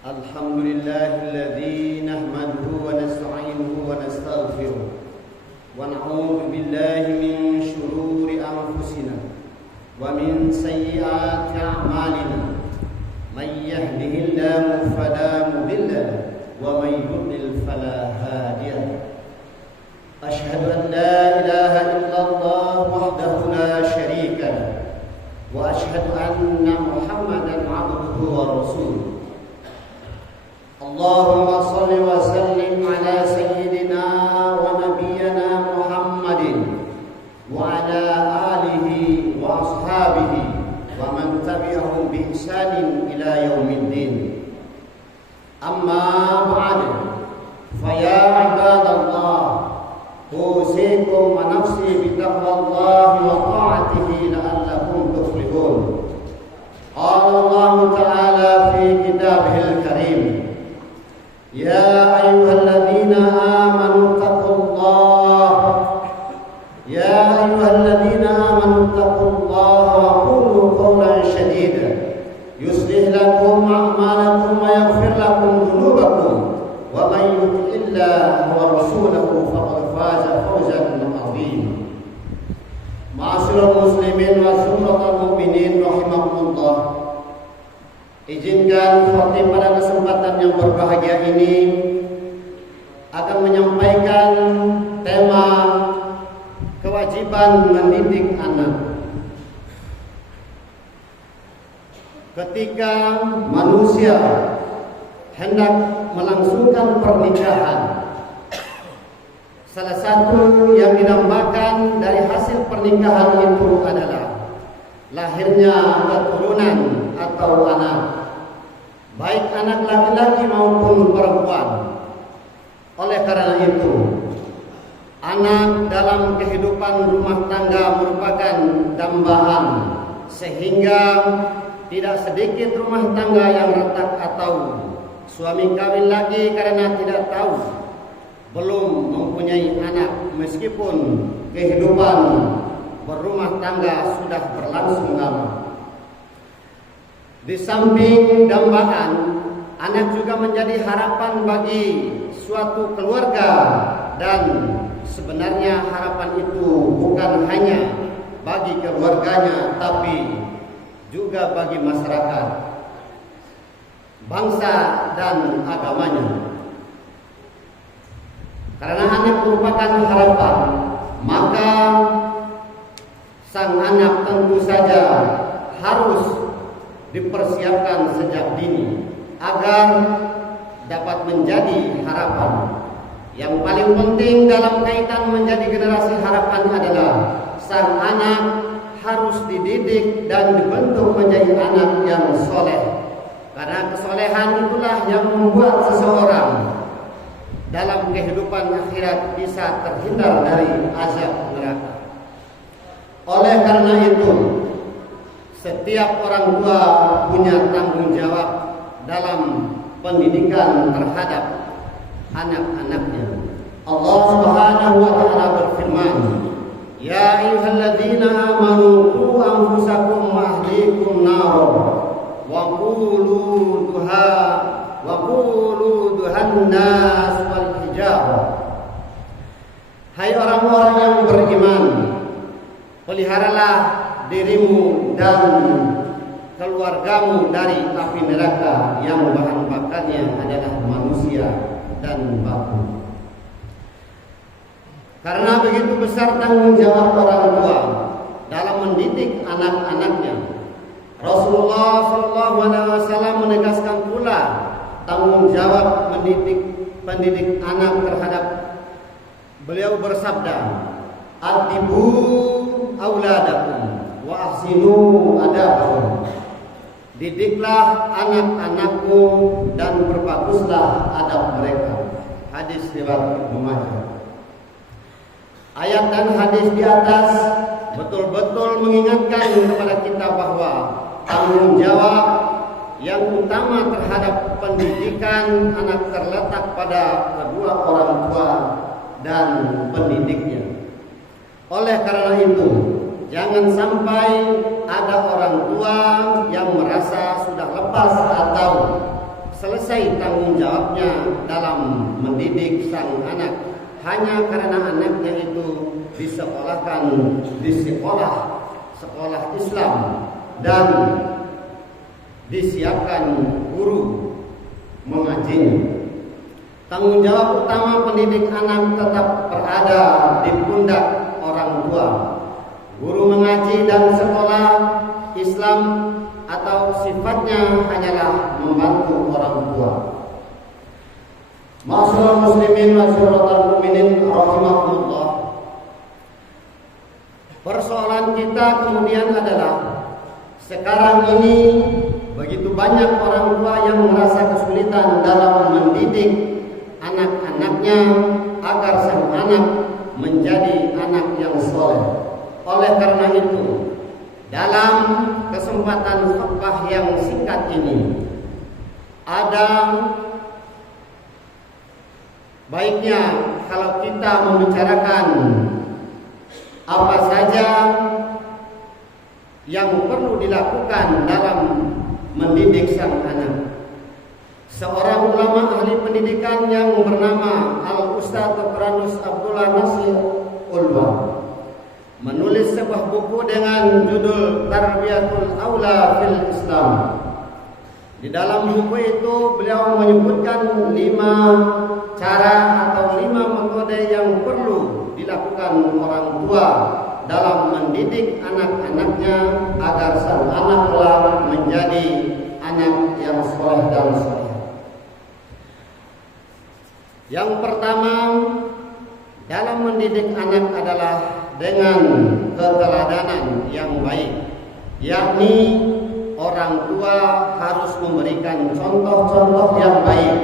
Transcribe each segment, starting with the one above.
Alhamdulillahilladzi nahmaduhu wa nasta'inuhu wa nastaghfiruh wa na'udzu billahi min shururi anfusina wa min sayyiati a'malina may yahdihillahu fala mudilla lahu wa may yudlil fala hadiya lahu. Ashhadu an la ilaha illallah wahdahu la syarika lahu wa ashhadu anna Muhammadan 'abduhu wa rasuluh. Allahumma salli wa sallim ala sayyidina wa nabiyyina Muhammadin wa ala alihi wa ashabihi wa man tabi'ahum bi ihsanin ila yaumiddin. Amma ba'd, fa ya ibadallah, usikum wa nafsi bi taqwallahi wa ta'atihi la'allakum tuflihun. Qala Allah ta'ala fi kitabihil karim, يا أيها الذين آمنوا اتقوا الله وقولوا قولا سديدا يصلح لكم أعمالكم ويغفر لكم ذنوبكم ومن يطع الله ورسوله فقد فاز فوزا عظيما. Ma'asyiral muslimin wa summatal mu'minin rahimakumullah. Izinkan khotib pada kesempatan yang berbahagia ini akan menyampaikan tema kewajiban mendidik anak. Ketika manusia hendak melangsungkan pernikahan, salah satu yang didambakan dari hasil pernikahan itu adalah lahirnya keturunan atau anak, baik anak laki-laki maupun perempuan. Oleh karena itu, anak dalam kehidupan rumah tangga merupakan dambaan, sehingga tidak sedikit rumah tangga yang retak atau suami kawin lagi karena tidak tahu, belum mempunyai anak meskipun kehidupan berumah tangga sudah berlangsung lama. Di samping dambaan, anak juga menjadi harapan bagi suatu keluarga, dan sebenarnya harapan itu bukan hanya bagi keluarganya tapi juga bagi masyarakat, bangsa dan agamanya. Karena anak merupakan harapan, maka sang anak tentu saja harus dipersiapkan sejak dini agar dapat menjadi harapan. Yang paling penting dalam kaitan menjadi generasi harapan adalah sang anak harus dididik dan dibentuk menjadi anak yang soleh. Karena kesolehan itulah yang membuat seseorang dalam kehidupan akhirat bisa terhindar dari azab neraka. Oleh karena itu, setiap orang tua punya tanggung jawab dalam pendidikan terhadap anak-anaknya. Allah Subhanahu wa taala berfirman, "Ya ayyuhalladzina amanu qu anfusakum wa ahlikum nar wa qulu duhan nas wal hijarah." Hai orang-orang yang beriman, peliharalah dirimu dan keluargamu dari api neraka yang bahan bakarnya adalah manusia dan batu. Karena begitu besar tanggung jawab orang tua dalam mendidik anak-anaknya, Rasulullah SAW menegaskan pula tanggung jawab pendidik anak terhadap. Beliau bersabda, "Adibu auladakum wa ahsinu adabahum." didiklah anak-anakmu dan perbaguslah adab mereka. Hadis riwayat Ibnu Majah. Ayat dan hadis di atas betul-betul mengingatkan kepada kita bahwa tanggung jawab yang utama terhadap pendidikan anak terletak pada kedua orang tua dan pendidiknya. Oleh karena itu, jangan sampai ada orang tua yang merasa sudah lepas atau selesai tanggung jawabnya dalam mendidik sang anak hanya karena anaknya itu disekolahkan di sekolah Islam dan disiapkan guru mengajinya. Tanggung jawab utama pendidik anak tetap berada di pundak orang tua. Guru mengaji dan sekolah Islam atau sifatnya hanyalah membantu orang tua. Ma'asyiral muslimin wa syurratal mukminin rahimakumullah. Persoalan kita kemudian adalah sekarang ini begitu banyak orang tua yang merasa kesulitan dalam mendidik anak-anaknya agar sang anak menjadi anak yang soleh. Oleh karena itu, dalam kesempatan khutbah yang singkat ini, ada baiknya kalau kita membicarakan apa saja yang perlu dilakukan dalam mendidik sang anak. Seorang ulama ahli pendidikan yang bernama Al-Ustaz Dr. Abdullah Nasir Ulwa menulis sebuah buku dengan judul Tarbiyatul Aula fil Islam. Di dalam buku itu beliau menyebutkan 5 cara atau 5 metode yang perlu dilakukan orang tua dalam mendidik anak-anaknya agar sang anak kelak menjadi anak yang soleh dan soleh. Yang pertama dalam mendidik anak adalah dengan keteladanan yang baik, yakni orang tua harus memberikan contoh-contoh yang baik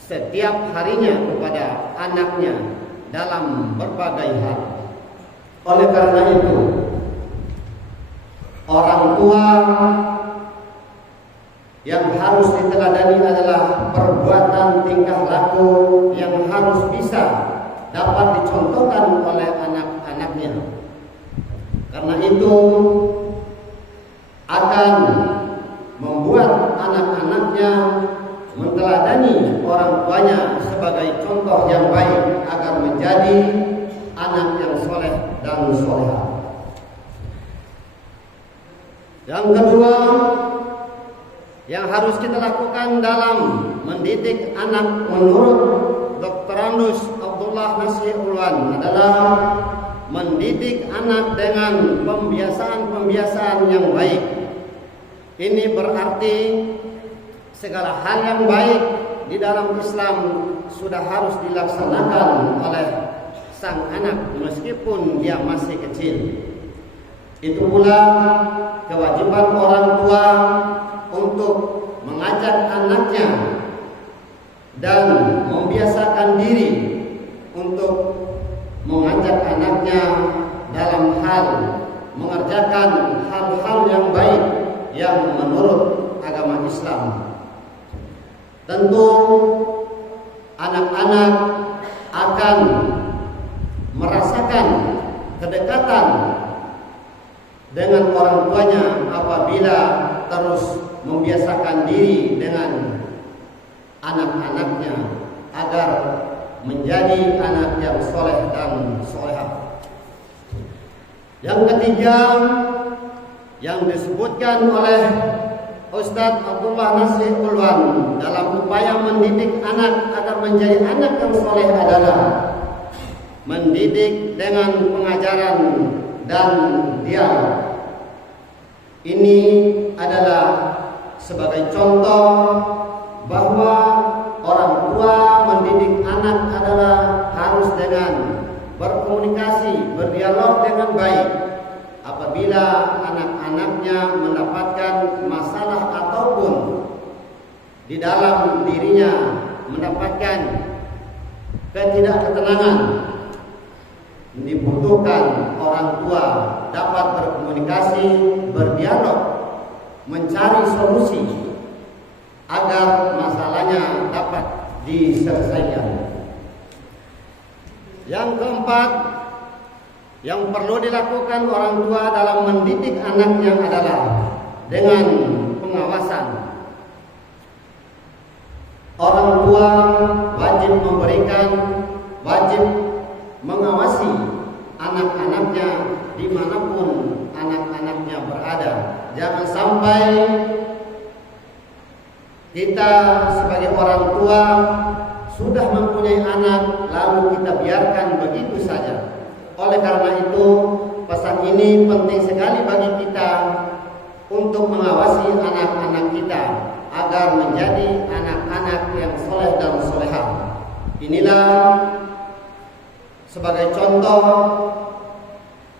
setiap harinya kepada anaknya dalam berbagai hal. Oleh karena itu, orang tua yang harus diteladani adalah perbuatan tingkah laku yang harus bisa dapat dicontohkan oleh anak-anaknya. Karena itu akan membuat anak-anaknya menteladani orang tuanya sebagai contoh yang baik agar menjadi anak yang soleh dan solehah. Yang kedua yang harus kita lakukan dalam mendidik anak menurut Dr. Abdullah Nasir Ulwan adalah mendidik anak dengan pembiasaan-pembiasaan yang baik. Ini berarti segala hal yang baik di dalam Islam sudah harus dilaksanakan oleh sang anak meskipun dia masih kecil. Itu pula kewajiban orang tua untuk mengajak anaknya dan membiasakan diri untuk mengajak anaknya dalam hal mengerjakan hal-hal yang baik yang menurut agama Islam. Tentu anak-anak akan merasakan kedekatan dengan orang tuanya apabila terus membiasakan diri dengan anak-anaknya agar menjadi anak yang soleh dan solehah. Yang ketiga yang disebutkan oleh Ustadz Abdullah Nasir Ulwan dalam upaya mendidik anak agar menjadi anak yang soleh adalah mendidik dengan pengajaran dan dialog. Ini adalah sebagai contoh bahwa orang tua mendidik anak adalah harus dengan berkomunikasi, berdialog dengan baik. Apabila anak-anak anak-anaknya mendapatkan masalah ataupun di dalam dirinya mendapatkan ketidaktenangan, dibutuhkan orang tua dapat berkomunikasi, berdialog, mencari solusi agar masalahnya dapat diselesaikan. Yang keempat, yang perlu dilakukan orang tua dalam mendidik anaknya adalah dengan pengawasan. Orang tua wajib mengawasi anak-anaknya dimanapun anak-anaknya berada. Jangan sampai kita sebagai orang tua sudah mempunyai anak lalu kita biarkan begitu saja. Oleh karena itu, pesan ini penting sekali bagi kita untuk mengawasi anak-anak kita agar menjadi anak-anak yang soleh dan solehah. Inilah sebagai contoh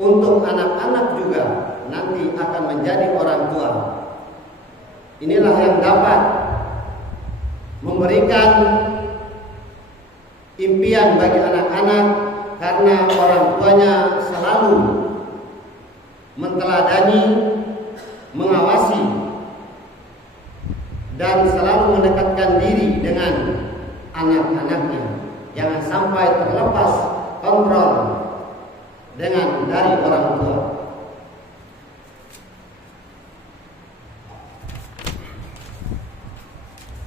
untuk anak-anak juga nanti akan menjadi orang tua. Inilah yang dapat memberikan impian bagi anak-anak karena orang tuanya selalu menteladani, mengawasi, dan selalu mendekatkan diri dengan anak-anaknya. Jangan sampai terlepas kontrol dari orang tua.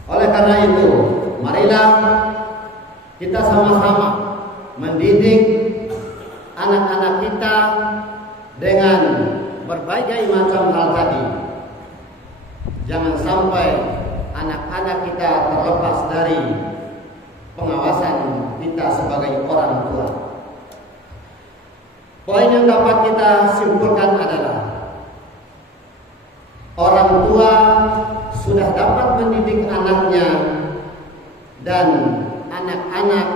Oleh karena itu, marilah kita sama-sama mendidik anak-anak kita dengan berbagai macam hal tadi. Jangan sampai anak-anak kita terlepas dari pengawasan kita sebagai orang tua. Poin yang dapat kita simpulkan adalah orang tua sudah dapat mendidik anaknya dan anak-anak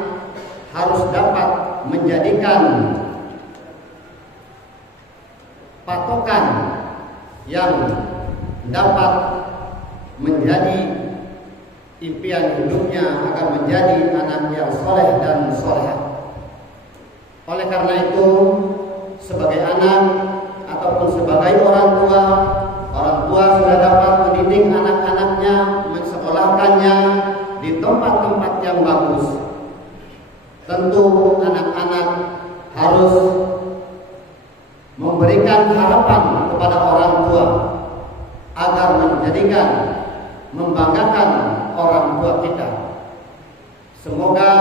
harus dapat menjadikan patokan yang dapat menjadi impian hidupnya agar menjadi anak yang soleh dan solehah. Oleh karena itu, sebagai anak ataupun sebagai orang tua sudah dapat mendidik anak-anaknya, mensekolahkannya di tempat-tempat yang bagus. Tentu anak-anak harus memberikan harapan kepada orang tua agar membanggakan orang tua kita. Semoga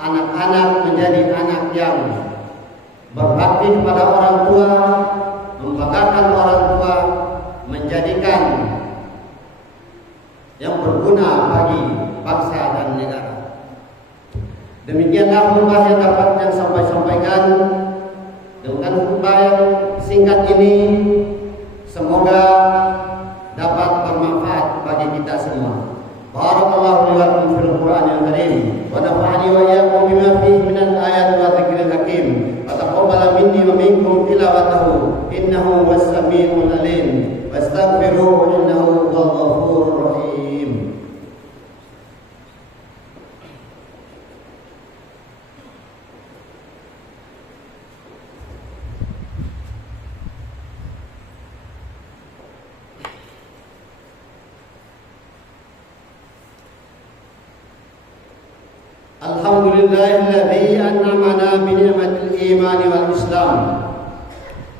anak-anak menjadi anak yang berbakti kepada orang tua, membanggakan orang tua, menjadikan yang berguna bagi bangsa dan negara. Demikianlah khutbah yang dapat yang sampaikan. Dengan khutbah yang singkat ini, semoga dapat bermanfaat bagi kita semua. Barakallahu li wa lakum fil Qur'anil Karim wa nafa'ani wa iyyakum bima fihi minal ayati wa dzikril hakim. Wa taqabbala minni wa minkum tilawatahu innahu was-sami'ul 'alim. Wastaghfiruhu innahu huwal ghafurur rahim. Alhamdulillahilladzi an'amana bi ni'matil iman wal islam.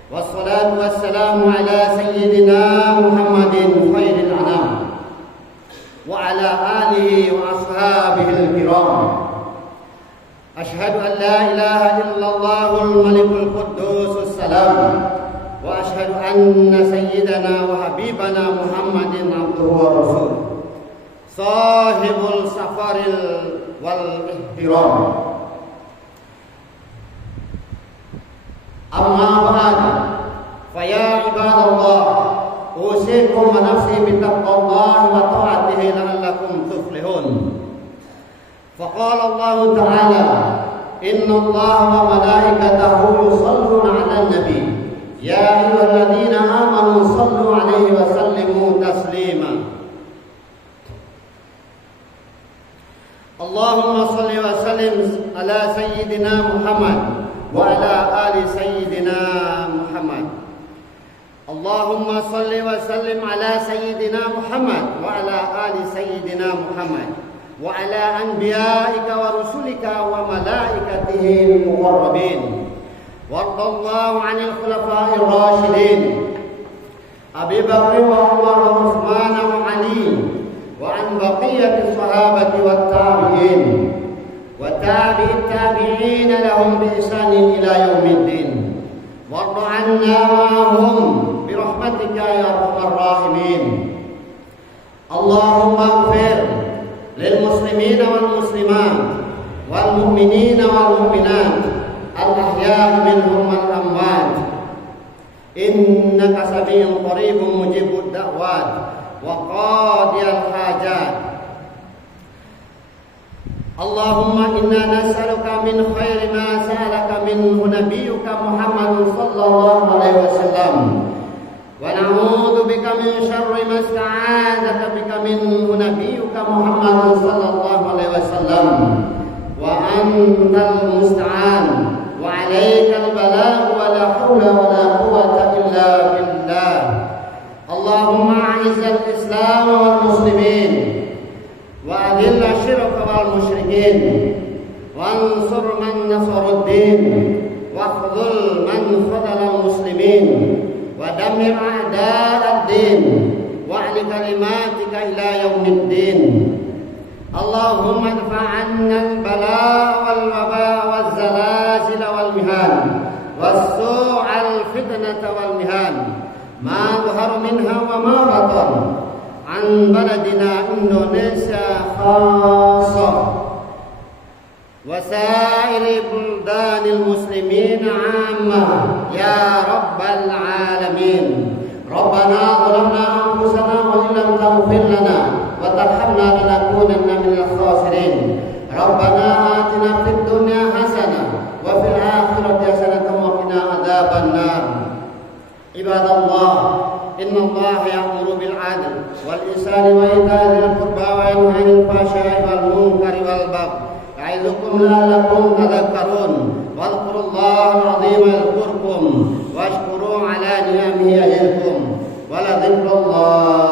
Wassalatu wassalamu ala sayyidina Muhammadin khairil anam wa ala alihi wa ashabihil kiram. Ashhadu an la ilaha illallahul malikul quddusus salam wa ashhadu anna sayyidana wa habibana Muhammadin abduhu wa rasul sahibul safaril wal ihtiram. Amma ba'd, fa ya ibadallah, usikum wa nafsi bittaqwallahi wa ta'atihi la'allakum tuflihun. Fa qala Allah ta'ala, inna Allaha wa malaikatahu yusalluna 'alan nabi ya ayyuhalladzina amanu اللهم صل وسلم على سيدنا محمد وعلى آل سيدنا محمد وعلى أنبيائك ورسلك وملائكته المقربين وارض الله عن الخلفاء الراشدين أبي بكر وعمر وعثمان وعلي وعن بقية الصحابة والتابعين وتابع التابعين لهم بإحسان إلى يوم الدين وارض عنا معهم برحمتك يا أرحم الراحمين. اللهم اغفر للمسلمين والمسلمات والمؤمنين والمؤمنات الأحياء منهم والأموات إنك سميع قريب مجيب الدعوات وقاضي الحاجات. اللهم إنا نسألك من خير ما سألك منه نبيك محمد صلى الله عليه وسلم ونعوذ بك من شر ما استعاذك بك منه نبيك محمد صلى الله عليه وسلم وأنت المستعان وعليك البلاغ ولا حول ولا قوة إلا بالله. اللهم أعز الإسلام والمسلمين وأذل الشرك والمشركين وانصر من نصر الدين واخذل من خذل المسلمين ودمر أعداء الدين واعل كلماتك إلى يوم الدين. اللهم ادفع عنا البلاء والوباء والزلازل والمهان والسوء الفتنة والمهان ما ظهر منها وما بطن عن بلدنا إندونيسيا خاصة وسائر بلدان المسلمين عامة يا رب العالمين. ربنا ظلمنا أنفسنا وإن لم تغفر لنا وترحمنا لنكونن من الخاسرين. ربنا آتنا في الدنيا حسنة وفي الآخرة حسنة وقنا عذاب النار. عباد الله إن الله يأمر بالعدل والإحسان وإيتاء ذي القربى وينهى عن الفحشاء والمنكر والبغي يعظكم لعلكم تذكرون. واذكروا الله العظيم يذكركم واشكروا على نعمه يزدكم ولذكر الله